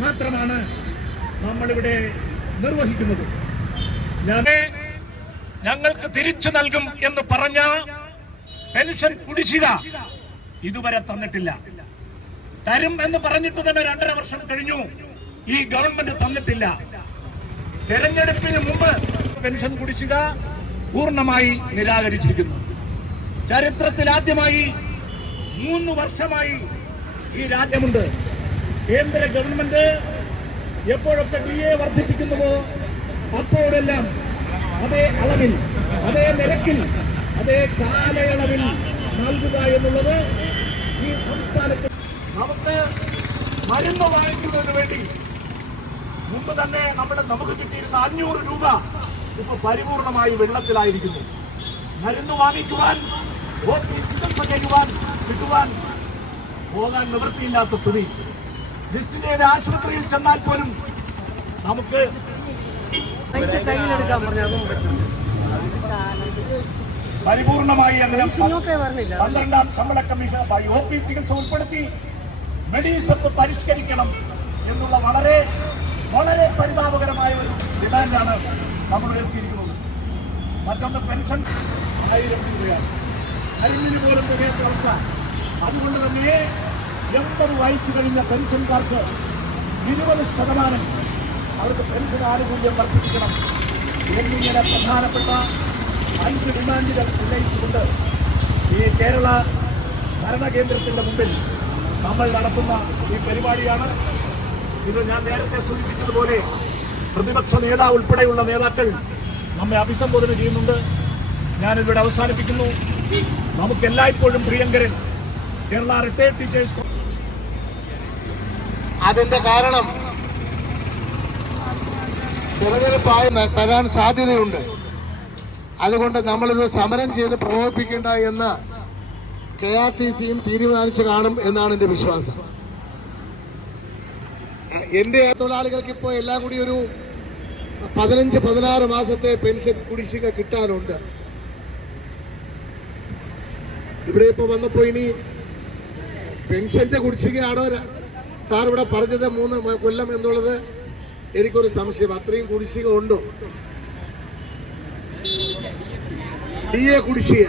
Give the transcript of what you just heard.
മാത്രമാണ് നമ്മളിവിടെ നിർവഹിക്കുന്നത്. ഞങ്ങൾക്ക് തിരിച്ചു നൽകും എന്ന് പറഞ്ഞ പെൻഷൻ കുടിശ്ശിക ഇതുവരെ തന്നിട്ടില്ല. തരും എന്ന് പറഞ്ഞിട്ട് തന്നെ രണ്ടര വർഷം കഴിഞ്ഞു. ഈ ഗവൺമെന്റ് തന്നിട്ടില്ല. തെരഞ്ഞെടുപ്പിന് മുമ്പ് പെൻഷൻ കുടിശ്ശിക പൂർണമായി നിരാകരിച്ചിരിക്കുന്നു. ചരിത്രത്തിൽ ആദ്യമായി മൂന്ന് വർഷമായി ഈ രാജ്യമുണ്ട്. കേന്ദ്ര ഗവൺമെന്റ് എപ്പോഴൊക്കെ ഡി എ വർദ്ധിപ്പിക്കുന്നുവോ അപ്പോഴെല്ലാം അതേ അളവിൽ അതേ നിരക്കിൽ അതേ കാലയളവിൽ നൽകുക എന്നുള്ളത് ഈ സംസ്ഥാനത്ത് നമുക്ക് മരുന്ന് വാങ്ങിക്കുന്നതിന് വേണ്ടി മുമ്പ് തന്നെ നമ്മുടെ നമുക്ക് കിട്ടിയിരുന്ന അഞ്ഞൂറ് രൂപ ഇപ്പൊ പരിപൂർണമായി വെള്ളത്തിലായിരിക്കുന്നു. മരുന്ന് വാങ്ങിക്കുവാൻ ചികിത്സ ചെയ്യുവാൻ കിട്ടുവാൻ പോകാൻ നിവൃത്തിയില്ലാത്ത സ്ഥിതി. ലിസ്റ്റ് ചെയ്ത് ആശുപത്രിയിൽ ചെന്നാൽ പോലും നമുക്ക് പരിപൂർണമായി പന്ത്രണ്ടാം ശമ്പള കമ്മീഷൻ ഒ പി ചികിത്സ ഉൾപ്പെടുത്തി മെഡീസപ്പ് പരിഷ്കരിക്കണം എന്നുള്ള വളരെ വളരെ പരിതാപകരമായ ഒരു ഡിമാൻഡാണ് നമ്മൾ ഉയർത്തിയിരിക്കുന്നത്. മറ്റൊന്ന് പെൻഷൻ ആയിരം രൂപയാണ്. അരിഞ്ഞിന് പോലും അതുകൊണ്ട് തന്നെ എൺപത് വയസ്സ് കഴിഞ്ഞ പെൻഷൻകാർക്ക് ഇരുപത് ശതമാനം അവർക്ക് പെൻഷൻ ആനുകൂല്യം വർദ്ധിപ്പിക്കണം. എന്നിങ്ങനെ പ്രധാനപ്പെട്ട അഞ്ച് ഡിമാൻഡുകൾ ഉന്നയിച്ചുകൊണ്ട് ഈ കേരള ഭരണകേന്ദ്രത്തിന്റെ മുമ്പിൽ നമ്മൾ നടത്തുന്ന ഈ പരിപാടിയാണ്. ഇത് ഞാൻ നേരത്തെ സൂചിപ്പിച്ചതുപോലെ പ്രതിപക്ഷ നേതാവ് ഉൾപ്പെടെയുള്ള നേതാക്കൾ നമ്മെ അഭിസംബോധന ചെയ്യുന്നുണ്ട്. ഞാനിവിടെ അവസാനിപ്പിക്കുന്നു. നമുക്ക് എല്ലായ്പ്പോഴും പ്രിയങ്കരൻ കേരള റിട്ടയർഡ് ടീച്ചേഴ്സ് അതിന്റെ കാരണം? തെരഞ്ഞെടുപ്പായി തരാൻ സാധ്യതയുണ്ട്. അതുകൊണ്ട് നമ്മളൊരു സമരം ചെയ്ത് പ്രകോപിപ്പിക്കേണ്ട എന്ന് കെ ആർ ടി സിയും തീരുമാനിച്ചു കാണും എന്നാണ് എന്റെ വിശ്വാസം. എന്റെ തൊഴിലാളികൾക്ക് ഇപ്പോൾ എല്ലാം കൂടി ഒരു പതിനഞ്ച് പതിനാറ് മാസത്തെ പെൻഷൻ കുടിശ്ശിക കിട്ടാനുണ്ട്. ഇവിടെ ഇപ്പൊ വന്നപ്പോൾ ഇനി പെൻഷന്റെ കുടിശ്ശികയാണോ സാർ ഇവിടെ പറഞ്ഞത് മൂന്ന് കൊല്ലം എന്നുള്ളത് എനിക്കൊരു സംശയം. അത്രയും കുടിശ്ശിക ഉണ്ടോ? ഡി എ കുടിശ്ശിക.